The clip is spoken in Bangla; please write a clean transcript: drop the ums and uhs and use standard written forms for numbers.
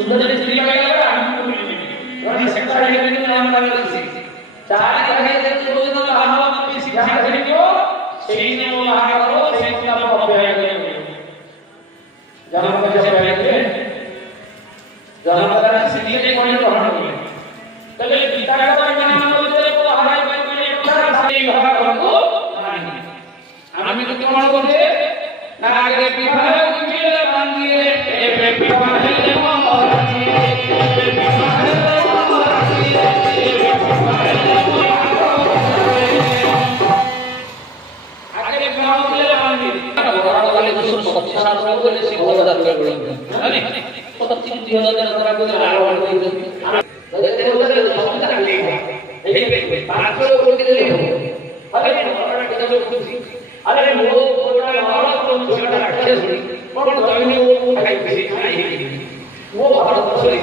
सुंदर स्त्री पाहिजे आम्ही आणि सकाळी गेली नाम लागली चार कहे तो दोन महावा में शिक्षा करियो सेने महावा सेना अभ्याय करियो जहां पर जब आएंगे जहां पर सीधे कोई तो हट तले पिता का नाम बोलते को हाय भाई एकटा साई भाग को नहीं আমি তো কেমন বলতে না আগে বিবাহ দিলে বান্দিয়ে এবে বিবাহ হলে মরাজি এবে বিবাহ হলে মরাজি এবে বিবাহ হলে আগে বিবাহ দিলে বান্দিয়ে ওরা বলে দুশো সত্তর টাকা বলে সে 2000 টাকা করে জানি কত 3000 টাকা করে আরো করে দিতে তাদের বলে সত্তর টাকা লেগে এই 500 করে দিলে আরে ওরা কথা বলছি अरे वो कोटा मारा तो छोटा रखे सुनी पर तो वो खाई पे नहीं वो भारत सॉरी